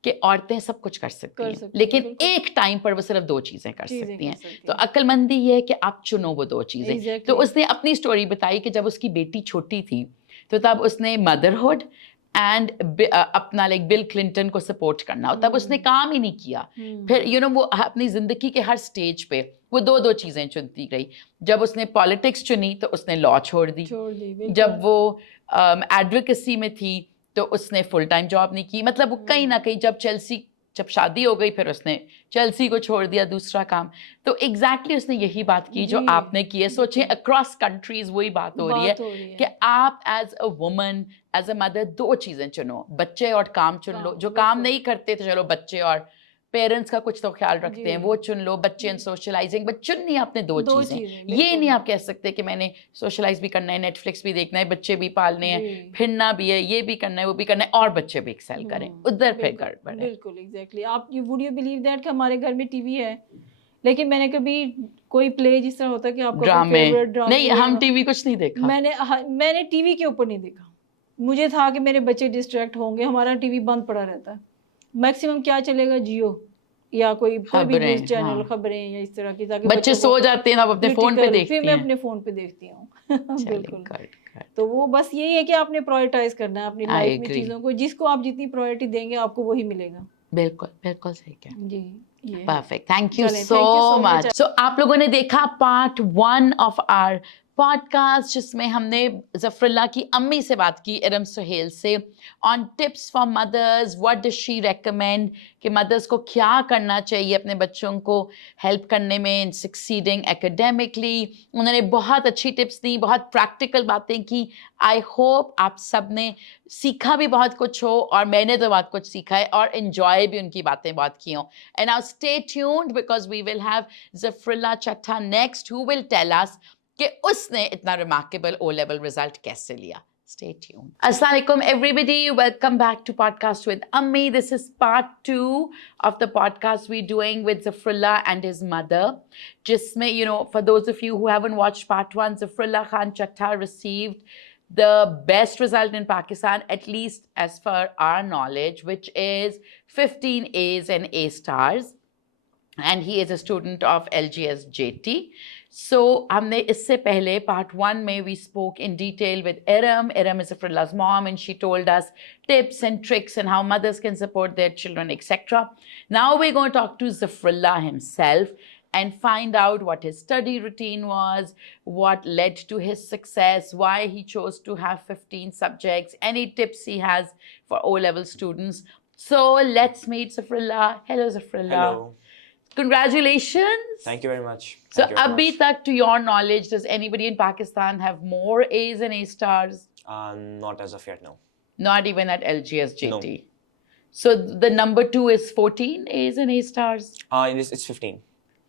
کہ عورتیں سب کچھ کر سکتی ہیں لیکن ایک ٹائم پر وہ صرف 2 چیزیں کر سکتی ہیں. تو عقل مندی یہ ہے کہ آپ چنو وہ 2 چیزیں. تو اس نے اپنی اسٹوری بتائی کہ جب اس کی بیٹی چھوٹی تھی تو تب اس نے مدرہڈ اینڈ اپنا لائک بل کلنٹن کو سپورٹ کرنا, تب اس نے کام ہی نہیں کیا. پھر وہ اپنی زندگی کے ہر سٹیج پہ وہ 2 چیزیں چنتی رہی. جب اس نے پالیٹکس چنی تو اس نے لاء چھوڑ دی. جب وہ ایڈوکیسی میں تھی تو اس نے فل ٹائم جاب نہیں کی. مطلب وہ کہیں نہ کہیں جب شادی ہو گئی پھر اس نے چیلسی کو چھوڑ دیا, دوسرا کام. تو ایگزیکٹلی اس نے یہی بات کی جو آپ نے کی ہے. سوچیں اکراس کنٹریز وہی بات ہو رہی ہے کہ آپ as a woman as a mother 2 چیزیں چنو, بچے اور کام چن لو. جو کام نہیں کرتے تو چلو بچے اور پیرنٹس کا کچھ تو خیال رکھتے ہیں وہ چن لو, بچے اینڈ سوشلائزنگ, بٹ چننی آپ نے 2 چیزیں. یہ نہیں آپ کہہ سکتے کہ میں نے سوشلائز بھی کرنا ہے, نیٹ فلکس بھی دیکھنا ہے, بچے بھی پالنے ہیں, پھرنا بھی ہے, یہ بھی کرنا ہے, وہ بھی کرنا ہے, اور بچے بھی ایکسل کریں, ادھر پھر گڑبڑ ہے. بالکل ایگزیکٹلی. آپ you would you believe that کہ ہمارے گھر میں ٹی وی ہے لیکن میں نے کبھی کوئی پلے جس طرح ہوتا ہے کہ آپ کا ڈرامے فیوریٹ ڈرامے, نہیں, ہم ٹی وی کچھ نہیں دیکھا. میں نے ٹی وی کے اوپر نہیں دیکھا. مجھے تھا کہ میرے بچے ڈسٹریکٹ ہوں گے, ہمارا ٹی وی بند پڑا رہتا ہے. میکسیمم کیا چلے گا, جیو یا کوئی بھی نیوز چینل, خبریں یا اس طرح کی, تاکہ بچے سو جاتے ہیں آپ اپنے فون پہ دیکھتے ہیں. پھر میں اپنے فون پہ دیکھتی ہوں. بالکل. تو وہ بس یہی ہے کہ آپ نے پرائورٹائز کرنا ہے اپنی لائف میں چیزوں کو, جس کو آپ جتنی پرائورٹی دیں گے آپ کو وہی ملے گا. بالکل بالکل صحیح کہا. جی perfect, thank you so much. So آپ لوگوں نے دیکھا part 1 of our podcast جس میں ہم نے ظفر اللہ کی امی سے بات کی, ارم سہیل سے, on tips for mothers, what does she recommend کہ مدرس کو کیا کرنا چاہیے اپنے بچوں کو ہیلپ کرنے میں ان سکسیڈنگ ایکیڈیمکلی. انہوں نے بہت اچھی ٹپس دی, بہت پریکٹیکل باتیں کی. آئی ہوپ آپ سب نے سیکھا بھی بہت کچھ ہو, اور میں نے تو بہت کچھ سیکھا ہے اور انجوائے بھی ان کی باتیں بہت کی ہوں. And now stay tuned because we will have Zafrullah Chatta next who will tell us کہ اس نے اتنا remarkable O-level result کیسے لیا. Stay tuned. Assalamu alaikum everybody. Welcome back to Podcast with Ammi. This is part 2 of the podcast we're doing with Zafrullah and his mother. جس میں, for those of you who haven't watched part 1, Zafrullah Khan Chatta received the best result in Pakistan, at least as per our knowledge, which is 15 A's and A stars. And he is a student of LGS JT. So ہم نے اس سے پہلے part 1 میں we spoke in detail with Iram. Iram is Zafrullah's mom and she told us tips and tricks and how mothers can support their children, etc. Now we're going to talk to Zafrullah himself and find out what his study routine was, what led to his success, why he chose to have 15 subjects, any tips he has for O-level students. So let's meet Zafrullah. Hello, Zafrullah. Hello. Congratulations. Thank you very much. So abhi tak, to your knowledge, does anybody in Pakistan have more A's and A stars? Not as of yet, no. Not even at LGS JT? No. So the number 2 is 14 A's and A stars? It's 15.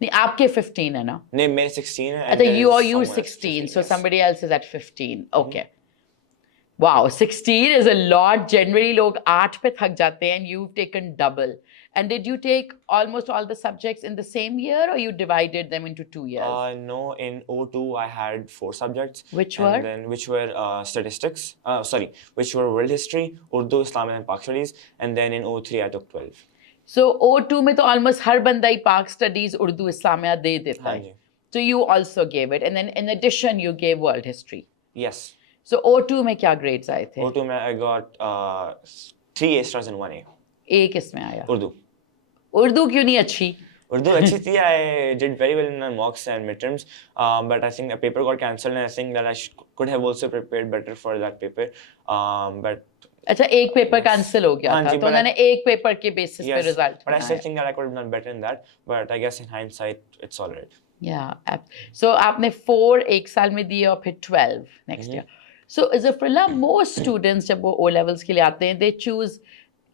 نہیں, آپ کے 15 ہے نا؟ نہیں, میرے 16 ہے. اچھا, you 16, so somebody else is at 15. Okay. Wow, 16 is a lot. Generally لوگ 8 پہ تھک جاتے ہیں, and you've taken double. And did you take almost all the subjects in the same year, or you divided them into 2 years? No, in O2 I had 4 subjects. Which were? Which were statistics, which were world history, Urdu, Islamic and Pak studies, and then in O3 I took 12. So O2 میں تو almost ہر بندہ ہی پاک studies Urdu اسلامیہ دے دیتا ہے. So you also gave it, and then in addition you gave world history. Yes. So O2 میں کیا grades آئے تھے؟ O2 میں I got 3 A stars and 1 A. A کس میں آیا؟ Urdu. اردو کیوں نہیں اچھی؟ Urdu اچھی تھی. I did very well in my mocks and midterms, but I think a paper got cancelled, and I think that I could have also prepared better for that paper. But اچھا, ایک paper cancel ہو گیا تھا تو انہوں نے ایک paper کے basis پہ result. But I still think that I could have done better in that. But I guess in hindsight it's all right. Yeah. So آپ نے 4 ایک سال میں دیے اور پھر 12 next year. So Zafrullah, most students جب وہ O levels کے لیے آتے ہیں, they choose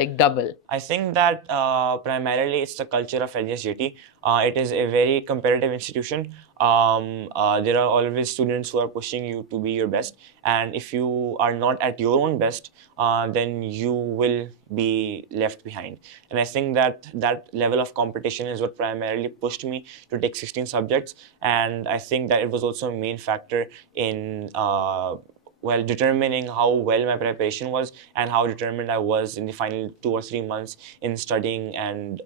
like double? I think that primarily it's the culture of LGSJT. It is a very competitive institution. There are always students who are pushing you to be your best, and if you are not at your own best, then you will be left behind. And I think that that level of competition is what primarily pushed me to take 16 subjects, and I think that it was also a main factor in determining how well my preparation was and how determined I was in the final 2 or 3 months in studying, and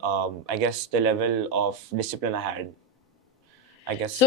I guess the level of discipline I had. I guess. So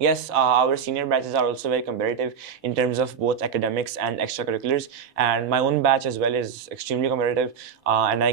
Yes, our senior batches are also very competitive in terms of both academics and extracurriculars, and my own batch as well is extremely competitive, and I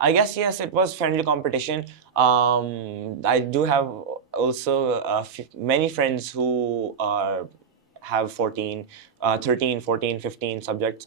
I guess yes, it was friendly competition. I do have also many friends who have 13, 14, 15 subjects,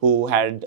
who had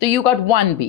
So you got 1 B.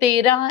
13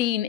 3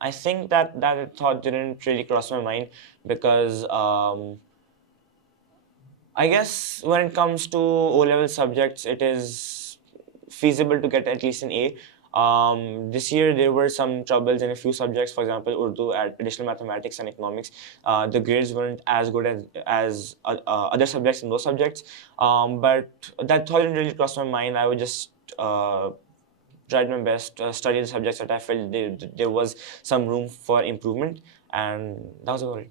I think that thought didn't really cross my mind because I guess when it comes to O-level subjects, it is feasible to get at least an A. This year there were some troubles in a few subjects, for example, Urdu, additional mathematics and economics. The grades weren't as good as other subjects in those subjects, but that thought didn't really cross my mind. I would just tried my best, study the subjects that I felt there was some room for improvement, and that was about it.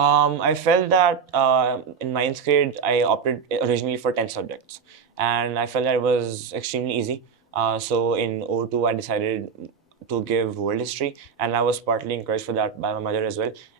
I felt that in 9th grade, I opted originally for 10 subjects, and I felt that it was extremely easy. So in O2, I decided to give world history, and I was partly encouraged for that by my mother as well.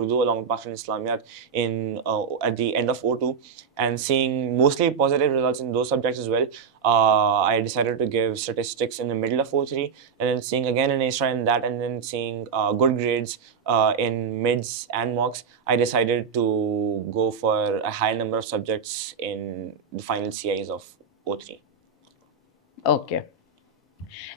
Urdu along with Pakistan Islamiyat in at the end of O2, and seeing mostly positive results in those subjects as well. I decided to give statistics in the middle of O3, and then seeing again an A star in that, and then seeing good grades in mids and mocks, I decided to go for a high number of subjects in the final CIs of O3. Okay.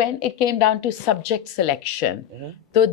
when it came down to subject selection, so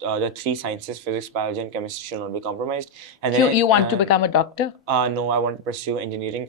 the 3 sciences, physics, biology, and chemistry, should not be compromised. And then You want to become a doctor? No, I want to pursue engineering,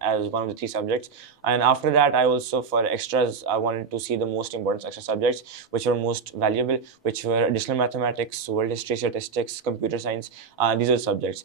as one of the 3 subjects, and after that, I also, for extras, I wanted to see the most important extra subjects, which were most valuable, which were additional mathematics, world history, statistics, computer science. These are the subjects.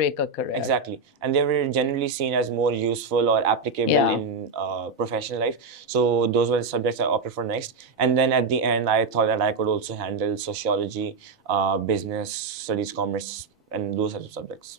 break a career. Exactly, and they were generally seen as more useful or applicable Yeah. in professional life. So those were the subjects I opted for next. And then at the end, I thought that I could also handle sociology, business studies, commerce, and those types of subjects.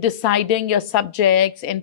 deciding your subjects, in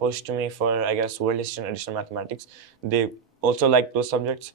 pushed me for, I guess, world history and additional mathematics. They also liked those subjects,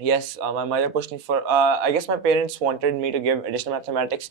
yes, my mother pushed me for I guess my parents wanted me to give additional mathematics,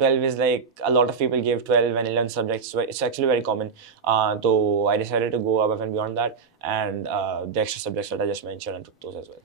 12 is like a lot of people give 12 and 11 subjects, so it's actually very common. So I decided to go above and beyond that, and the extra subjects that I just mentioned, I took those as well.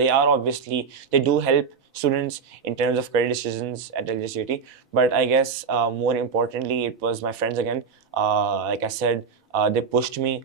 they are obviously, they do help students in terms of career decisions at LGSUT, but I guess more importantly, it was my friends again. Like I said, they pushed me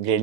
grade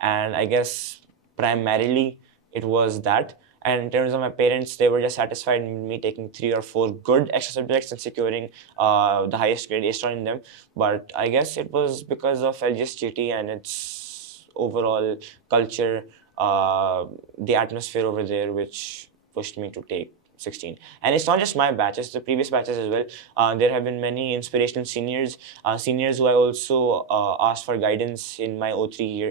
And I guess primarily it was that. And in terms of my parents, they were just satisfied with me taking 3 or 4 good extra subjects and securing the highest grade A star in them. But I guess it was because of LGSGT and its overall culture, the atmosphere over there, which pushed me to take 16. And it's not just my batch, it's the previous batches as well. There have been many inspirational seniors who I also asked for guidance in my O3 year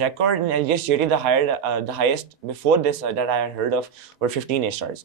record in LGSJT, the highest before this that I had heard of were 15 A stars.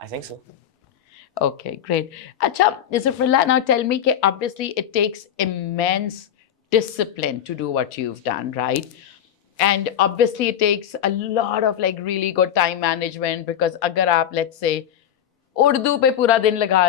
I think so. Okay, great. Acha, Zafrullah, now tell me that obviously it takes immense discipline to do what you've done, right? And obviously it takes a lot of like really good time management because agar aap, let's say, Urdu pe pura din laga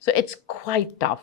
So it's quite tough.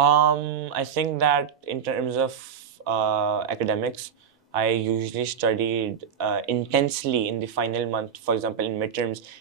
I think that in terms of academics, I usually studied intensely in the final month, for example in midterms,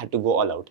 had to go all out.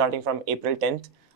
starting from April 10th,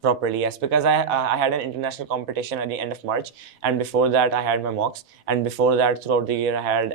Properly, yes, because I had an international competition at the end of March, and before that I had my mocks, and before that throughout the year I had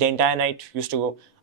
the entire night used to go.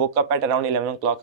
woke up at around 11 o'clock.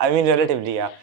I mean relatively, yeah.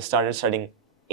started studying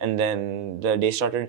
and then the day started.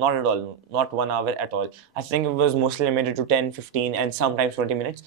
not at all, not 1 hour at all. I think it was mostly limited to 10, 15 and sometimes 20 minutes.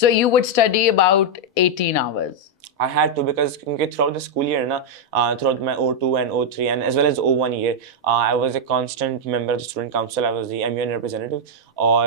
So you would study about 18 hours. I had to because throughout the school year, throughout my O2 and O3 and as well as O1 year, I was a constant member of the student council. I was the MUN representative, or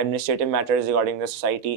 administrative matters regarding the society,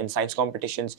in science competitions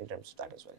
in terms of that as well.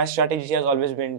my strategy has always been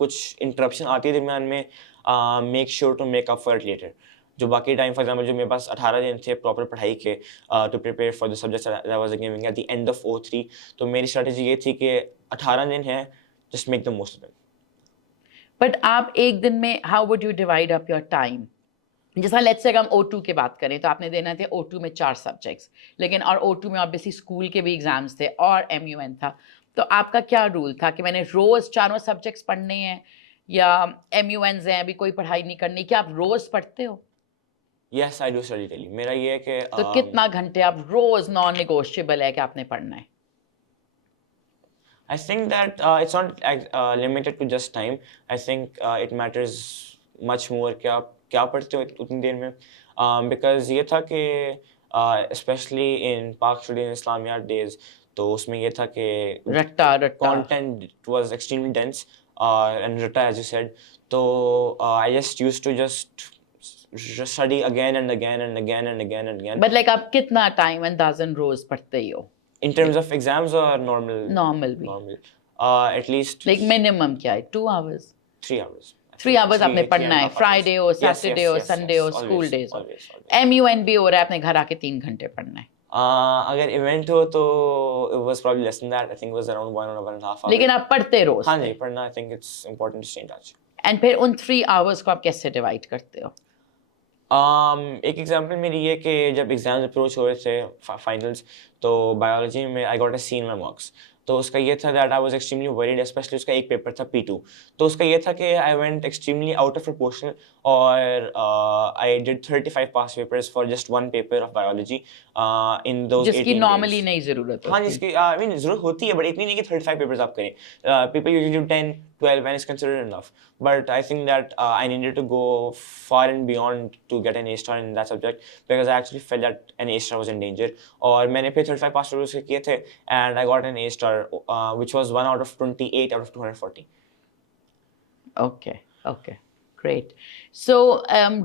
کچھ interruption آتی ہے درمیان میں, make sure to make up for it later. جو باقی time for example جو میرے پاس 18 دن تھے پراپر پڑھائی کے to prepare for the subjects I was giving at the end of O3, تو میری اسٹریٹجی یہ تھی کہ 18 دن ہیں, just make the most of them. But آپ ایک دن میں how would you divide up your time? جیسا لیٹس سے اگر ہم O2 کی بات کریں تو آپ نے دینا تھے O2 میں 4 سبجیکٹس, لیکن اور O2 میں آبویسلی اسکول کے بھی ایگزامس تھے اور MUN تھا, تو آپ کا کیا رول تھا کہ میں نے روز چاروں سبجیکٹس پڑھنے ہیں یا MUNs ہیں ابھی کوئی پڑھائی نہیں کرنی, کیا آپ روز پڑھتے ہو؟ یس آئی ڈو اسٹڈی ڈیلی. میرا یہ ہے کہ تو کتنا گھنٹے آپ روز نان نیگوشیبل ہے کہ آپ نے پڑھنا ہے؟ I think that it's not limited to just time. I think it matters much more کہ آپ کیا پڑھتے ہو اتنی دیر میں, because یہ تھا کہ especially in Pak Studies Islamiyat days, تو اس میں یہ تھا کہ رٹا content was extremely dense and رٹا as you said. تو I just used to just study again and again and again and again and again. But like آپ کتنا time اندازاً روز پڑھتے ہی ہو؟ In terms of exams or normal? Normal بھی Normal. At least like minimum کیا ہے؟ 2 hours 3 hours. 3 hours آپ نے پڑھنا ہے, فرائیڈے ہو, سیٹرڈے ہو, سنڈے ہو, اسکول ڈیز ہو. MUN بھی ہو رہا ہے, آپ نے گھر آ کے 3 گھنٹے پڑھنا ہے. اگر ایونٹ ہو تو it was probably less than that. I think it was around 1 or 1.5 hours. لیکن آپ پڑھتے روز. ہاں جی پڑھنا, I think it's important to stay in touch. And پھر ان 3 hours کو آپ کیسے ڈیوائڈ کرتے ہو؟ ایک ایگزامپل میری یہ کہ جب ایگزامز اپروچ ہو رہے تھے فائنلس, تو بایولوجی میں I got a C in my marks. تو اس کا یہ تھا that I was extremely worried, especially اس کا ایک پیپر تھا P2. تو اس کا یہ تھا کہ I went extremely out of proportional, اور I did 35 past papers for just 1 paper of biology in those 18 جس کی نارملی نہیں ضرورت ہاں جس کی آئی مین ضرورت ہوتی ہے, بٹ اتنی نہیں کہ 35 پیپرز آپ کریں. People usually do 10, 12 and is considered enough. But I think that I needed to go far and beyond to get an A star in that subject, because I actually felt that an A star was in danger. اور میں نے پھر 35 past papers کیے تھے and I got an A star, which was 1 out of 28 out of 240. Okay, great. So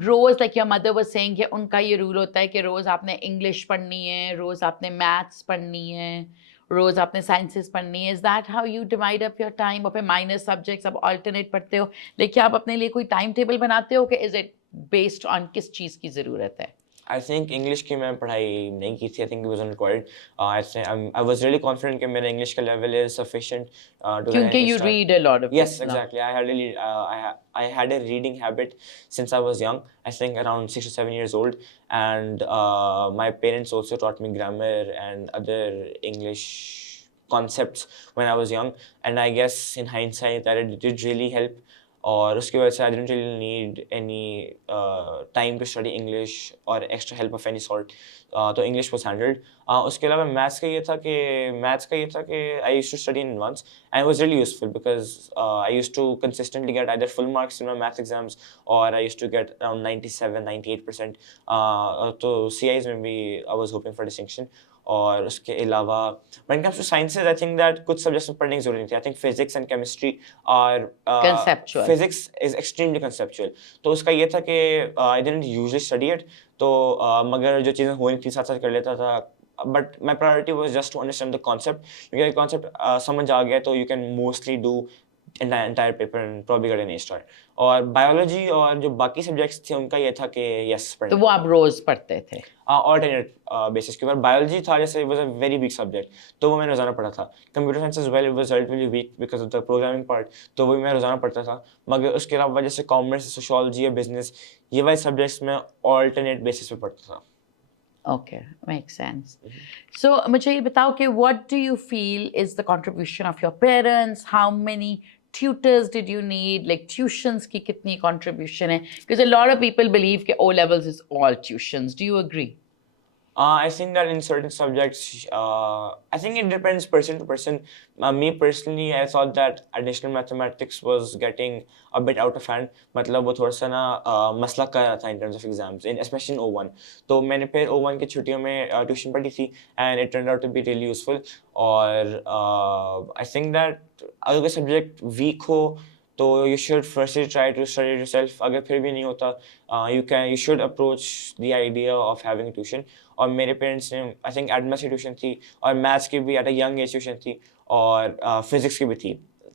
rows like your mother was saying کہ ان کا یہ role ہوتا ہے کہ روز آپ نے انگلش پڑھنی ہے, روز آپ نے میتھس پڑھنی ہے, روز آپ نے سائنسز پڑھنی ہے. Is that how you divide up your time? اور پھر مائنر سبجیکٹس آپ آلٹرنیٹ پڑھتے ہو, لیکن آپ اپنے لیے کوئی ٹائم ٹیبل بناتے ہو کہ از اٹ بیسڈ آن کس چیز کی ضرورت ہے؟ I think انگلش کی میں پڑھائی نہیں کی تھی. I think it was unrequired. I was really confident کہ میرا انگلش کا لیول is sufficient to کیونکہ you read a lot of books. Yes, exactly. I had a reading habit since I was young. I think around 6 or 7 years old. And my parents also taught me grammar and other English concepts when I was young. And I guess in hindsight that it did really help. اور اس کی وجہ سے I didn't really need any time to study English or extra help of any sort. تو English was handled. اس کے علاوہ maths کا یہ تھا کہ I used to study in advance, and it was really useful because I used to consistently get either full marks in my maths exams, or I used to get around 97-98%. تو CIs میں بھی I was hoping for distinction. اور اس کے علاوہ when it comes to sciences, I think that کچھ subjects میں پڑھنے کی ضرورت نہیں تھی. I think physics and chemistry are conceptual. Physics is extremely conceptual. تو اس کا یہ تھا کہ I didn't usually study it, تو مگر جو چیزیں ہونی تھی ساتھ ساتھ کر لیتا تھا. But my priority was just to understand the concept. کیونکہ concept سمجھ آ گیا تو you can mostly do entire paper and probably get an A star. اور biology اور جو باقی سبجیکٹس تھے ان کا یہ تھا کہ yes پڑھنا. تو وہ آپ روز پڑھتے تھے؟ alternate basis کے اوپر. biology تھا جیسے it was a very weak subject, تو وہ میں نے روزانہ پڑھا تھا. computer science as well, it was relatively weak because of the programming part, تو وہ میں روزانہ پڑھتا تھا. مگر اس کے علاوہ جیسے commerce, sociology یا business, یہ والی سبجیکٹس میں alternate basis پہ پڑھتا تھا. Okay, makes sense. So مجھے یہ بتاؤ کہ what do you feel is the contribution of your parents? How many tutors did you need? Like tuitions کی کتنی contribution ہے? Because a lot of people believe کہ O levels is all tuitions. Do you agree? I think that in certain subjects, I think it depends person to person. Me personally, I thought that additional mathematics was getting a bit out of hand. مطلب وہ تھوڑا سا نا مسئلہ کر رہا تھا in terms of exams, especially in O1. تو میں نے پھر O1 کی چھٹیوں میں ٹیوشن پڑھی تھی, and it turned out to be really useful. اور I think that اگر کوئی سبجیکٹ ویک ہو تو you should firstly try to study it yourself. اگر پھر بھی نہیں ہوتا, you should approach the idea of having a tuition. اور میرے پیرنٹس نے I think ایڈمس کی ٹیوشن تھی, اور میتھس کی بھی at a young age tuition تھی, اور فزکس کی بھی تھی.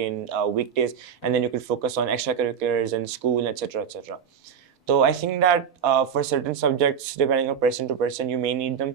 in weekdays, and then you can focus on extracurriculars and school, etc., etc. So I think that for certain subjects, depending on person to person, you may need them,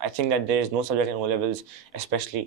I think that there is no subject in O levels especially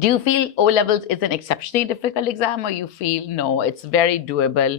Do you feel O levels is an exceptionally difficult exam, or you feel no, it's very doable?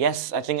Yes, I think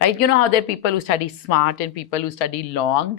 right? You know how there are people who study smart and people who study long.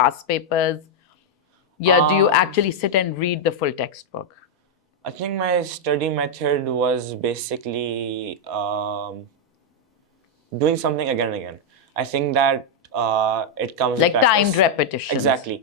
past papers? Yeah, do you actually sit and read the full textbook? I think my study method was basically doing something again and again. I think that it comes with Like practice. timed repetitions. Exactly.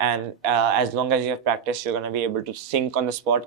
and as long as you have practice, you're gonna be able to think on the spot.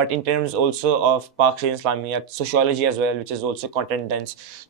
But in terms also of Pakistan Islamiyat, sociology as well, which is also content dense.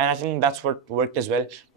And I think that's what worked as well.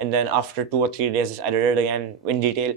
and then after 2 or 3 days I read it again in detail.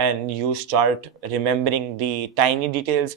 and you start remembering the tiny details,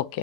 Okay.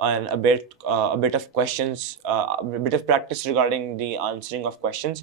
and a bit of questions, a bit of practice regarding the answering of questions,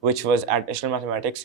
which was additional mathematics.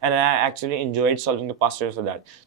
and I actually enjoyed solving the past papers for that.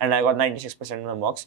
and I got 96% of my marks.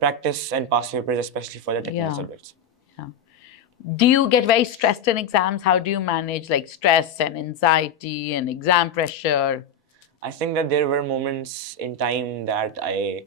practice and past papers, especially for the technical Yeah. subjects. Do you get very stressed in exams? How do you manage like stress and anxiety and exam pressure? I think that there were moments in time that I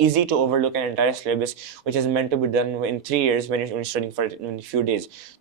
easy to overlook an entire syllabus which is meant to be done in 3 years when you're studying for it in a few days.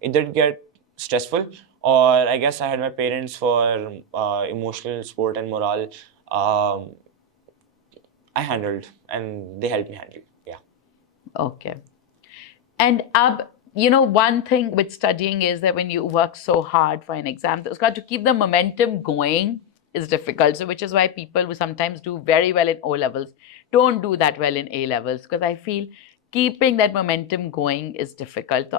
it did get stressful, or I guess I had my parents for emotional support and morale. I handled and they helped me handle. Yeah. Okay. And you know, one thing with studying is that when you work so hard for an exam, to keep the momentum going is difficult. So which is why people who sometimes do very well in O levels don't do that well in A levels, because I feel keeping that momentum going is difficult. So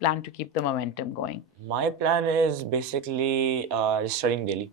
plan to keep the momentum going? My plan is basically just studying daily.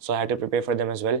so I had to prepare for them as well.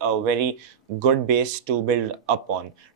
a very good base to build up on,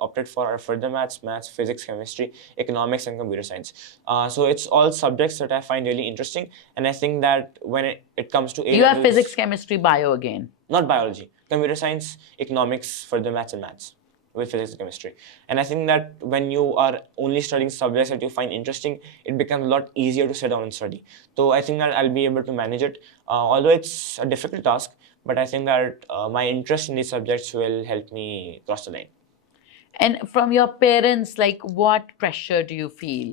opted for are further maths, physics, chemistry, economics and computer science. So it's all subjects that I find really interesting, and I think that when it comes to A You have levels, physics, chemistry, bio again. not biology, computer science, economics, further maths and maths with physics and chemistry. And I think that when you are only studying subjects that you find interesting, it becomes a lot easier to sit down and study. So I think that I'll be able to manage it, although it's a difficult task, but I think that my interest in these subjects will help me cross the line. And from your parents, like what pressure do you feel?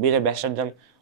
be the best at them.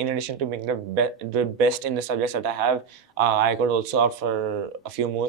in addition to being the best in the subjects that I have, I could also opt for a few more,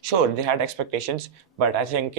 Sure, they had expectations, but I think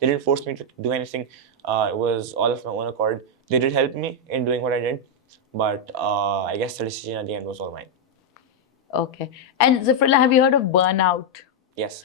They didn't force me to do anything. It was all of my own accord. They did help me in doing what I did, but I guess the decision at the end was all mine. Okay. And Zafrullah, have you heard of burnout? Yes.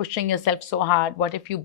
pushing yourself so hard, what if you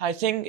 I think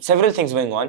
several things going on.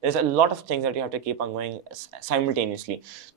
There's a lot of things that you have to keep on going simultaneously.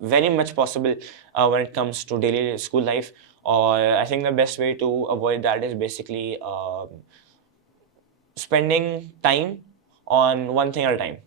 very much possible when it comes to daily school life. Or I think the best way to avoid that is basically spending time on one thing at a time.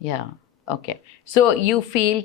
Yeah. Okay. So you feel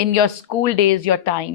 in your school days, your time,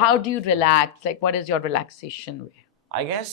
how do you relax? Like, what is your relaxation way? I guess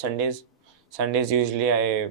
Sundays usually I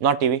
not TV.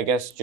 I guess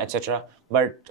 etc. But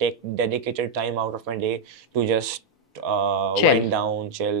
take dedicated time out of my day to just wind down, chill.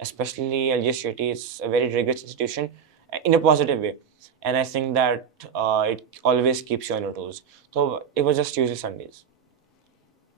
Especially LGSJT is a very rigorous institution in a positive way. And I think that it always keeps you on your toes. So it was just usually Sundays.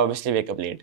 obviously wake up late.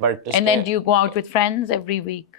But And then do you go out with friends every week?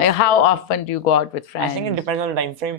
Like how often do you go out with friends? I think it depends on the time frame.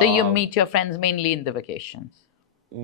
So you meet your friends mainly in the vacations?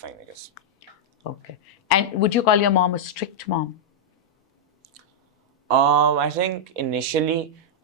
fine, I guess. Okay. And would you call your mom a strict mom? I think initially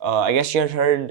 I guess she had heard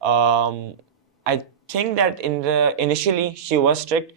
I think that initially she was strict,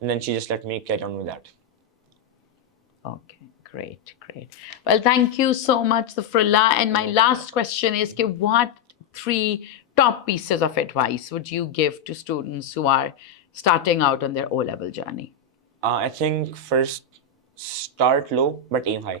and then she just let me carry on with that. Okay, great. Well, thank you so much, Zafrullah. And my last question is, what 3 top pieces of advice would you give to students who are starting out on their O-level journey? I think first, start low but aim high.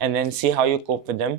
and then see how you cope with them.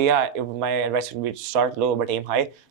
yeah, my advice would be to start low but aim high.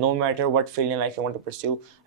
No matter what field in life you want to pursue,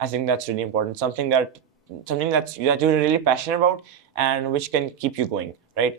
I think that's really important. Something that you're really passionate about and which can keep you going, right?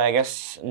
I guess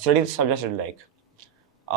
study the subjects you like.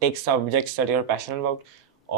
take subjects that you're passionate about.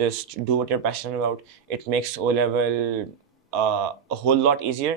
just do what you're passionate about. It makes O-level a whole lot easier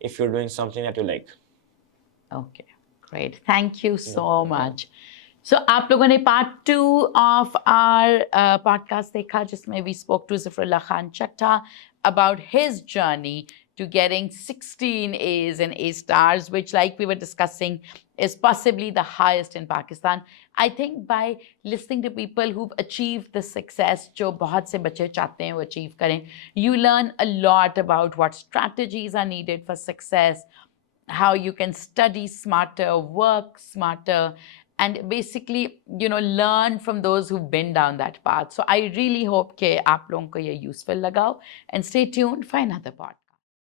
if you're doing something that you like. Okay, Great. Thank you so welcome. much. So آپ لوگوں نے part 2 of are podcast دیکھا جس میں we spoke to Zafarullah Khan Chattha about his journey to getting 16 A's and A stars, which, like we were discussing, is possibly the highest in Pakistan. I think by listening to people who've achieved the success جو بہت سے بچے چاہتے ہیں وہ achieve کریں, you learn a lot about what strategies are needed for success, how you can study smarter, work smarter, and basically, learn from those who've been down that path. So I really hope کہ آپ لوگوں کو یہ useful لگاؤ, and stay tuned for another part.